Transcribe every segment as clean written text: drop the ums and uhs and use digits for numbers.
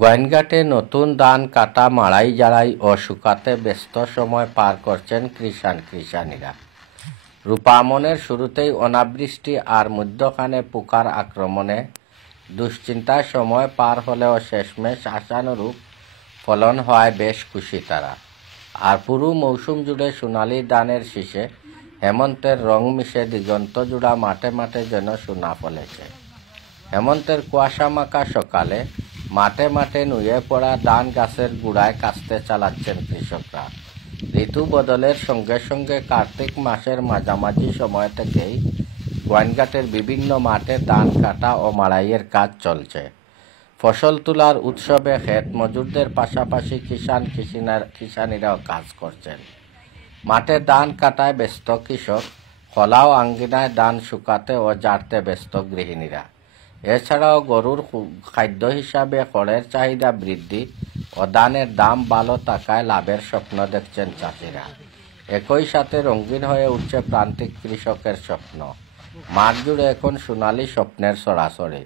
গোয়াইনঘাটে নতুন ধান কাটা মাড়াই ঝাড়াই ও শুকাতে ব্যস্ত সময় পার করছেন কৃষানীরা। রূপামনের শুরুতেই অনাবৃষ্টি আর মধ্যখানে পোকার আক্রমণে দুশ্চিন্তার সময় পার হলেও শেষমেশ আশানুরূপ ফলন হওয়ায় বেশ খুশি তারা। আর পুরো মৌসুম জুড়ে সোনালি ধানের শীষে হেমন্তের রং মিশে দিগন্ত জোড়া মাঠে মাঠে যেন সোনা ফলেছে। হেমন্তের কুয়াশা মাখা সকালে মাঠে মাঠে নুয়ে পড়া ধান গাছের গুড়ায় কাস্তে চালাচ্ছেন কৃষকরা। ঋতু বদলের সঙ্গে সঙ্গে কার্তিক মাসের মাঝামাঝি সময় থেকেই গোয়াইনঘাটের বিভিন্ন মাঠে ধান কাটা ও মাড়াইয়ের কাজ চলছে। ফসল তোলার উৎসবে ক্ষেত মজুরদের পাশাপাশি কিষানীরাও কাজ করছেন। মাঠে ধান কাটায় ব্যস্ত কৃষক, খোলা ও আঙ্গিনায় ধান শুকাতে ও ঝাড়তে ব্যস্ত গৃহিণীরা। এছাড়াও গরুর খাদ্য হিসাবে খড়ের চাহিদা বৃদ্ধি ও ধানের দাম ভালো থাকায় লাভের স্বপ্ন দেখছেন চাষিরা। একই সাথে রঙিন হয়ে উঠছে প্রান্তিক কৃষকের স্বপ্ন। মাঠ জুড়ে এখন সোনালী স্বপ্নের ছড়াছড়ি।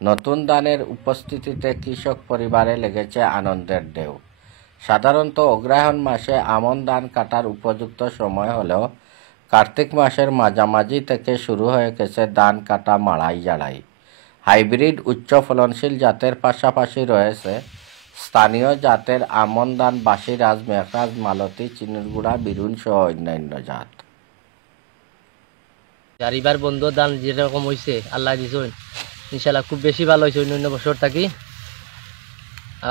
নতুন ধানের উপস্থিতিতে কৃষক পরিবারে লেগেছে আনন্দের ঢেউ। সাধারণত অগ্রহায়ণ মাসে আমন ধান কাটার উপযুক্ত সময় হলেও কার্তিক মাসের মাঝামাঝি থেকে শুরু হয়ে গেছে ধান কাটা মাড়াই ঝাড়াই। হাইব্রিড উচ্চ ফলনশীল জাতের পাশাপাশি রয়েছে স্থানীয় জাতের আমন ধান, বাসিরাজ, মেঘরাজ, মালতী, চিনিরগুড়া, বিরুন সহ অন্যান্য জাত। আর এবার বন্ধু ধান যেরকম হয়েছে আল্লাহ দিছেন ইনশাল্লাহ খুব বেশি ভালো হয়েছে অন্যান্য বছর থাকি।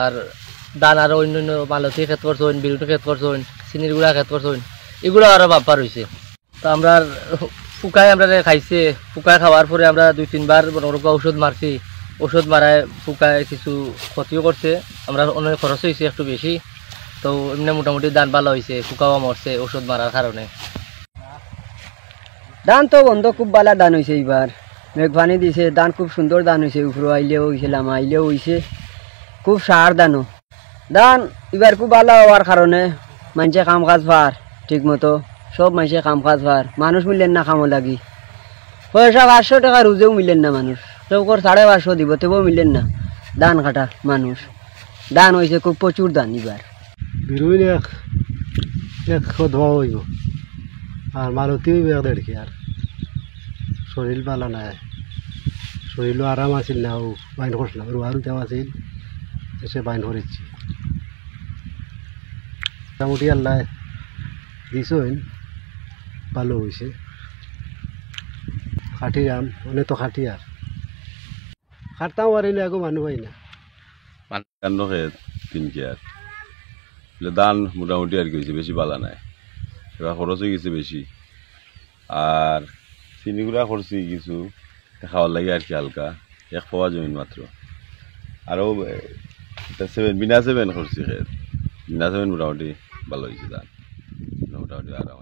আর ধান আরো অন্যান্য মালতী ক্ষেত করছেন, বিরুন ক্ষেত করছেন, চিনিরগুড়া ক্ষেত করছেন, এগুলো আরো বাপার হয়েছে। তো আমরা পোকায় আমরা খাইছে, পোকায় খাওয়ার পরে আমরা 2-3 বার ওষুধ মারছি। ওষুধ মারায় পোকায় কিছু ক্ষতিও করছে, আমরা অনেক খরচ হয়েছে একটু বেশি। তো এমনি মোটামুটি ধান ভালো হয়েছে, পোকাও মরছে ওষুধ মারার কারণে। ধান তো বন্ধ খুব ভালো ধান হয়েছে, এইবার মেঘ দিছে, ধান খুব সুন্দর ধান হয়েছে। উপরে আইলেও হয়েছে, লামা আইলেও হয়েছে, খুব সার ধানও। ধান এবার খুব ভালো হওয়ার কারণে মানুষে কাম কাজ পার ঠিক মতো, সব মানুষে কাম কাজ পার। মানুষ মিলেন না কামও লাগি, পয়সা 500 টাকা রোজেও মিলেন না মানুষ, কেউ 550 দিব তবুও মিলেন না ধান কাটা মানুষ। ধান হয়েছে খুব প্রচুর ধান এবার। বিরুইন এক ধোয়া হইব আর মালতী হইব 1.5 কি। আর শরীর ভালো নাই, শরীরও আরাম আছিল না, ও বাইন করছিলাম, রোয়ারও দেওয়া আছিল, এসে বাইন করেছি। মোটামুটি আল্লাহ দিছেন, ভালো হয়েছে। খাটিরাম অনেক তো খাটি, আর খাটতাম পারিলে আগো মানুষ হয় না। কান্ন খেত 3 কেয়ার ধান মোটামুটি আর কি হয়েছে, বেশি বালা নাই। এবার খরচ হয়ে গেছে বেশি। আর চিনিগুলা করছি কিছু খাওয়ার লাগে আর কি, হালকা 1 পাওয়া জমিন মাত্র। আরও বিনা 7 করছি খেত, বিনা 7 মোটামুটি ভালো হয়েছে ধান, মোটামুটি আরাম।